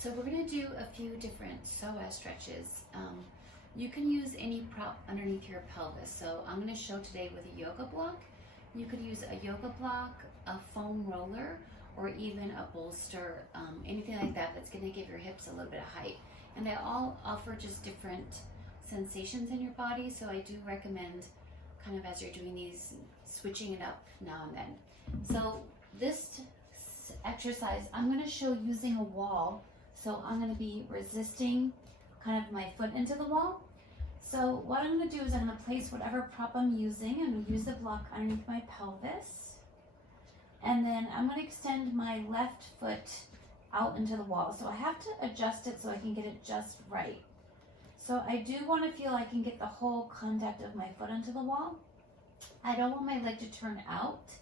So we're going to do a few different psoas stretches. You can use any prop underneath your pelvis. So I'm going to show today with a yoga block. You could use a yoga block, a foam roller, or even a bolster, anything like that that's going to give your hips a little bit of height. And they all offer just different sensations in your body. So I do recommend kind of as you're doing these, switching it up now and then. So this exercise, I'm going to show using a wall. So I'm going to be resisting kind of my foot into the wall. So what I'm going to do is I'm going to place whatever prop I'm using. I'm going to use the block underneath my pelvis. And then I'm going to extend my left foot out into the wall. So I have to adjust it so I can get it just right. So I do want to feel I can get the whole contact of my foot into the wall. I don't want my leg to turn out.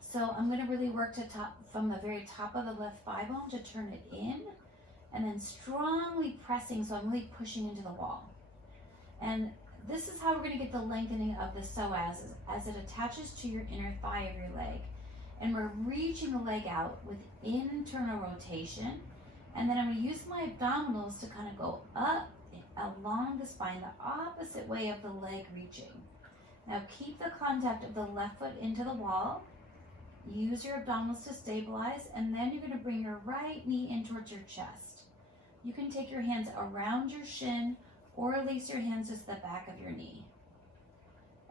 So I'm going to really work to top from the very top of the left thigh bone to turn it in. And then strongly pressing, so I'm really pushing into the wall. And this is how we're going to get the lengthening of the psoas as it attaches to your inner thigh of your leg. And we're reaching the leg out with internal rotation. And then I'm going to use my abdominals to kind of go up along the spine, the opposite way of the leg reaching. Now keep the contact of the left foot into the wall. Use your abdominals to stabilize, and then you're going to bring your right knee in towards your chest. You can take your hands around your shin or release your hands to the back of your knee.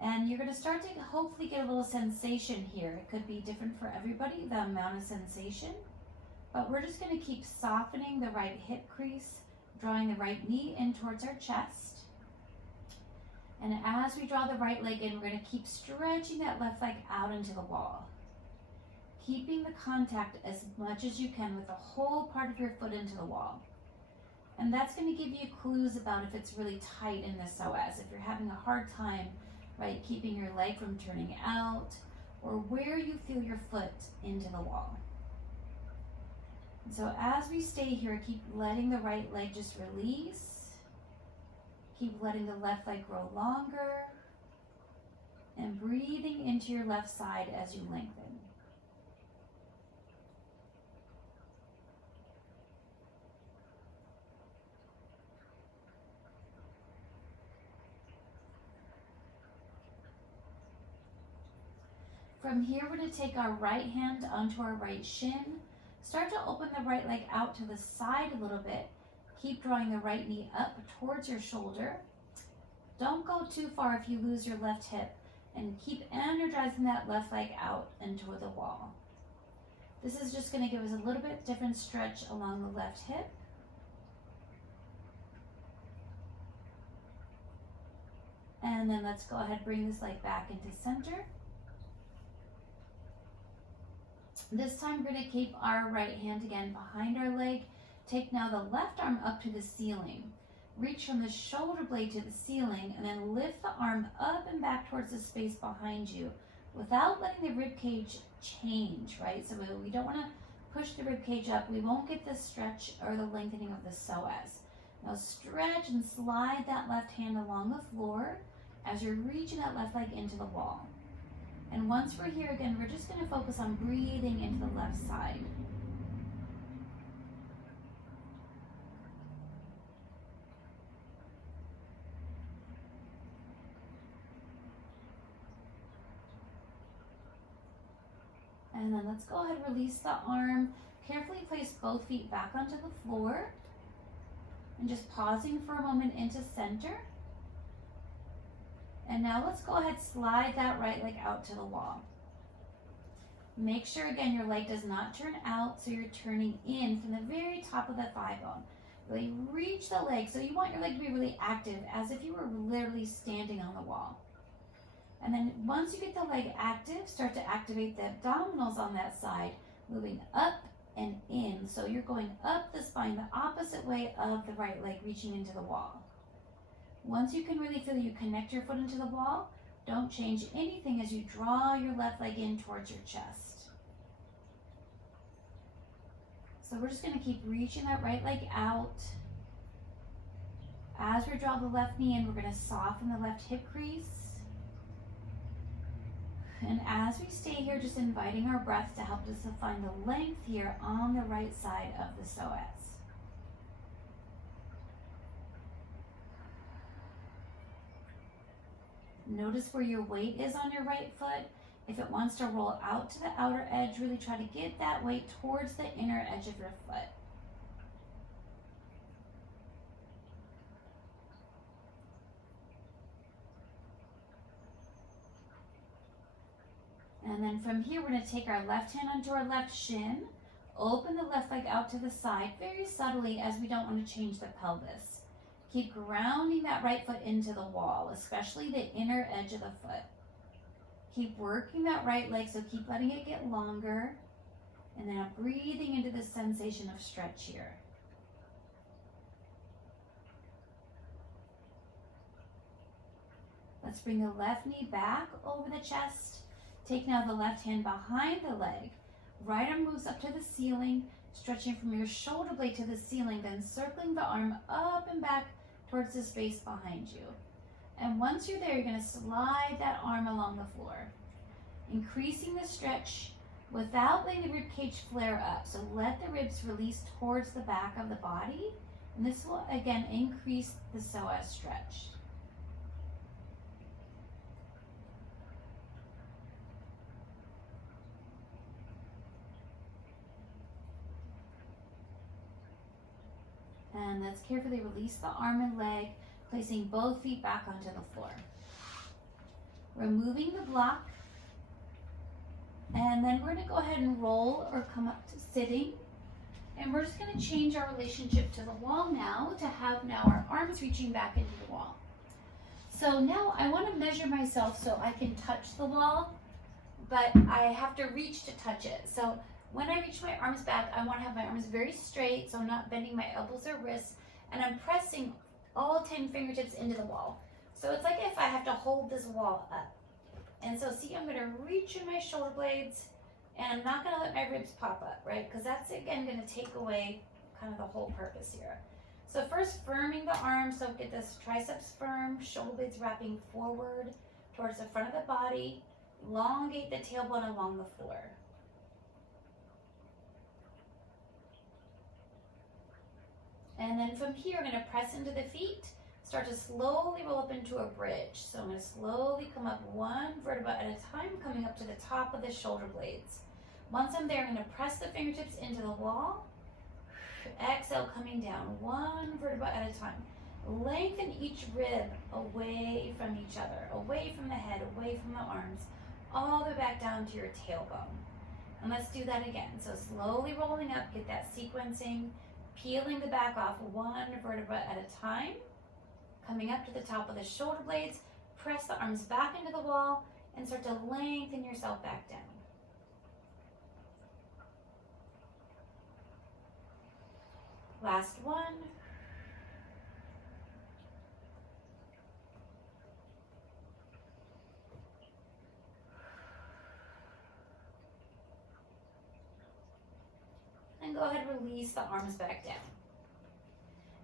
And you're going to start to hopefully get a little sensation here. It could be different for everybody, the amount of sensation. But we're just going to keep softening the right hip crease, drawing the right knee in towards our chest. And as we draw the right leg in, we're going to keep stretching that left leg out into the wall. Keeping the contact as much as you can with the whole part of your foot into the wall. And that's going to give you clues about if it's really tight in the psoas, if you're having a hard time, right, keeping your leg from turning out, or where you feel your foot into the wall. And so as we stay here, keep letting the right leg just release. Keep letting the left leg grow longer. And breathing into your left side as you lengthen. From here, we're going to take our right hand onto our right shin. Start to open the right leg out to the side a little bit. Keep drawing the right knee up towards your shoulder. Don't go too far if you lose your left hip. And keep energizing that left leg out into the wall. This is just going to give us a little bit different stretch along the left hip. And then let's go ahead and bring this leg back into center. This time we're going to keep our right hand again behind our leg. Take now the left arm up to the ceiling. Reach from the shoulder blade to the ceiling and then lift the arm up and back towards the space behind you without letting the rib cage change, right? So we don't want to push the rib cage up. We won't get the stretch or the lengthening of the psoas. Now stretch and slide that left hand along the floor as you're reaching that left leg into the wall. And once we're here again, we're just going to focus on breathing into the left side. And then let's go ahead and release the arm. Carefully place both feet back onto the floor. And just pausing for a moment into center. And now let's go ahead and slide that right leg out to the wall. Make sure again your leg does not turn out, so you're turning in from the very top of the thigh bone. Really reach the leg, so you want your leg to be really active as if you were literally standing on the wall. And then once you get the leg active, start to activate the abdominals on that side, moving up and in. So you're going up the spine the opposite way of the right leg reaching into the wall. Once you can really feel you connect your foot into the wall, don't change anything as you draw your left leg in towards your chest. So we're just going to keep reaching that right leg out. As we draw the left knee in, we're going to soften the left hip crease. And as we stay here, just inviting our breath to help us to find the length here on the right side of the psoas. Notice where your weight is on your right foot. If it wants to roll out to the outer edge, really try to get that weight towards the inner edge of your foot. And then from here, we're going to take our left hand onto our left shin, open the left leg out to the side very subtly, as we don't want to change the pelvis. Keep grounding that right foot into the wall, especially the inner edge of the foot. Keep working that right leg, so keep letting it get longer. And then breathing into the sensation of stretch here. Let's bring the left knee back over the chest. Take now the left hand behind the leg. Right arm moves up to the ceiling, stretching from your shoulder blade to the ceiling, then circling the arm up and back towards the space behind you. And once you're there, you're going to slide that arm along the floor, increasing the stretch without letting the rib cage flare up. So let the ribs release towards the back of the body, and this will again increase the psoas stretch. And let's carefully release the arm and leg, placing both feet back onto the floor. Removing the block. And then we're going to go ahead and roll or come up to sitting. And we're just going to change our relationship to the wall now to have now our arms reaching back into the wall. So now I want to measure myself so I can touch the wall, but I have to reach to touch it. So when I reach my arms back, I want to have my arms very straight, so I'm not bending my elbows or wrists, and I'm pressing all 10 fingertips into the wall. So it's like if I have to hold this wall up. And so see, I'm going to reach in my shoulder blades, and I'm not going to let my ribs pop up, right? Because that's, again, going to take away kind of the whole purpose here. So first, firming the arms, so get this triceps firm, shoulder blades wrapping forward towards the front of the body, elongate the tailbone along the floor. And then from here, we're going to press into the feet, start to slowly roll up into a bridge. So I'm going to slowly come up one vertebra at a time, coming up to the top of the shoulder blades. Once I'm there, I'm going to press the fingertips into the wall. Exhale, coming down one vertebra at a time. Lengthen each rib away from each other, away from the head, away from the arms, all the way back down to your tailbone. And let's do that again. So slowly rolling up, get that sequencing. Peeling the back off one vertebra at a time, coming up to the top of the shoulder blades, press the arms back into the wall, and start to lengthen yourself back down. Last one. And go ahead and release the arms back down.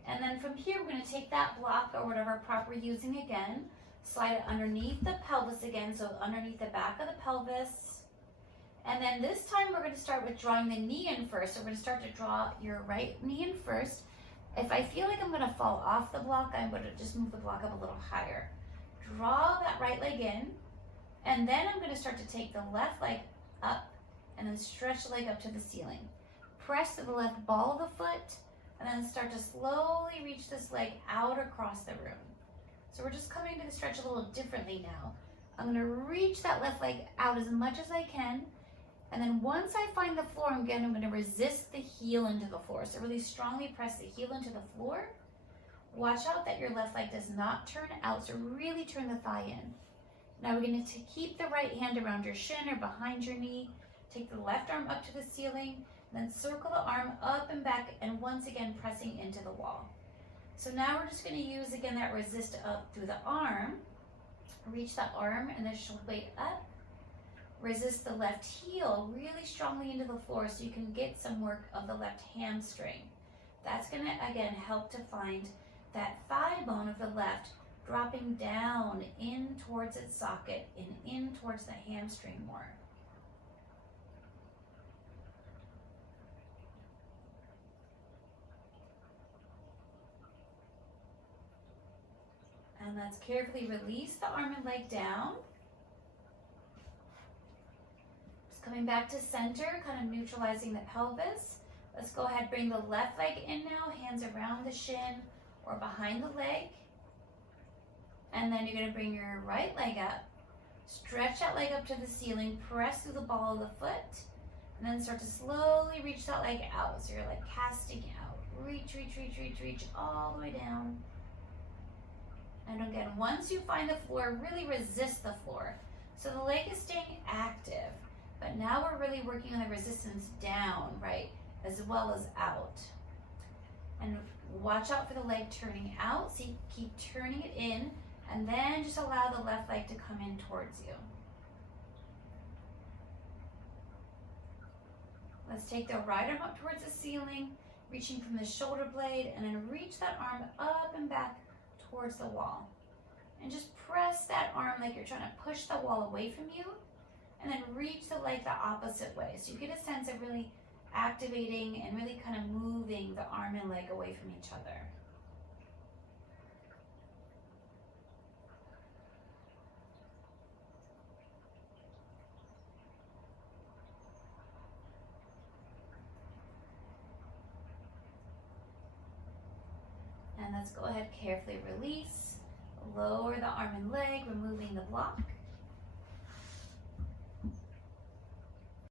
And then from here, we're going to take that block or whatever prop we're using again, slide it underneath the pelvis again, so underneath the back of the pelvis. And then this time we're going to start with drawing the knee in first. So we're going to start to draw your right knee in first. If I feel like I'm going to fall off the block, I'm going to just move the block up a little higher. Draw that right leg in, and then I'm going to start to take the left leg up and then stretch the leg up to the ceiling. Press to the left ball of the foot, and then start to slowly reach this leg out across the room. So we're just coming to the stretch a little differently now. I'm going to reach that left leg out as much as I can, and then once I find the floor, I'm going to resist the heel into the floor. So really strongly press the heel into the floor. Watch out that your left leg does not turn out, so really turn the thigh in. Now we're going to keep the right hand around your shin or behind your knee. Take the left arm up to the ceiling, then circle the arm up and back, and once again pressing into the wall. So now we're just going to use again that resist up through the arm. Reach the arm and the shoulder blade up. Resist the left heel really strongly into the floor so you can get some work of the left hamstring. That's going to again help to find that thigh bone of the left dropping down in towards its socket and in towards the hamstring more. And And let's carefully release the arm and leg down. Just coming back to center, kind of neutralizing the pelvis. Let's go ahead, bring the left leg in now, hands around the shin or behind the leg. And then you're gonna bring your right leg up, stretch that leg up to the ceiling, press through the ball of the foot, and then start to slowly reach that leg out. So you're like casting out. Reach, reach, reach, reach, reach all the way down. And again, once you find the floor, really resist the floor. So the leg is staying active, but now we're really working on the resistance down, right, as well as out. And watch out for the leg turning out. So you keep turning it in, and then just allow the left leg to come in towards you. Let's take the right arm up towards the ceiling, reaching from the shoulder blade, and then reach that arm up and back towards the wall. And just press that arm like you're trying to push the wall away from you, and then reach the leg the opposite way. So you get a sense of really activating and really kind of moving the arm and leg away from each other. And let's go ahead, carefully release. Lower the arm and leg, removing the block.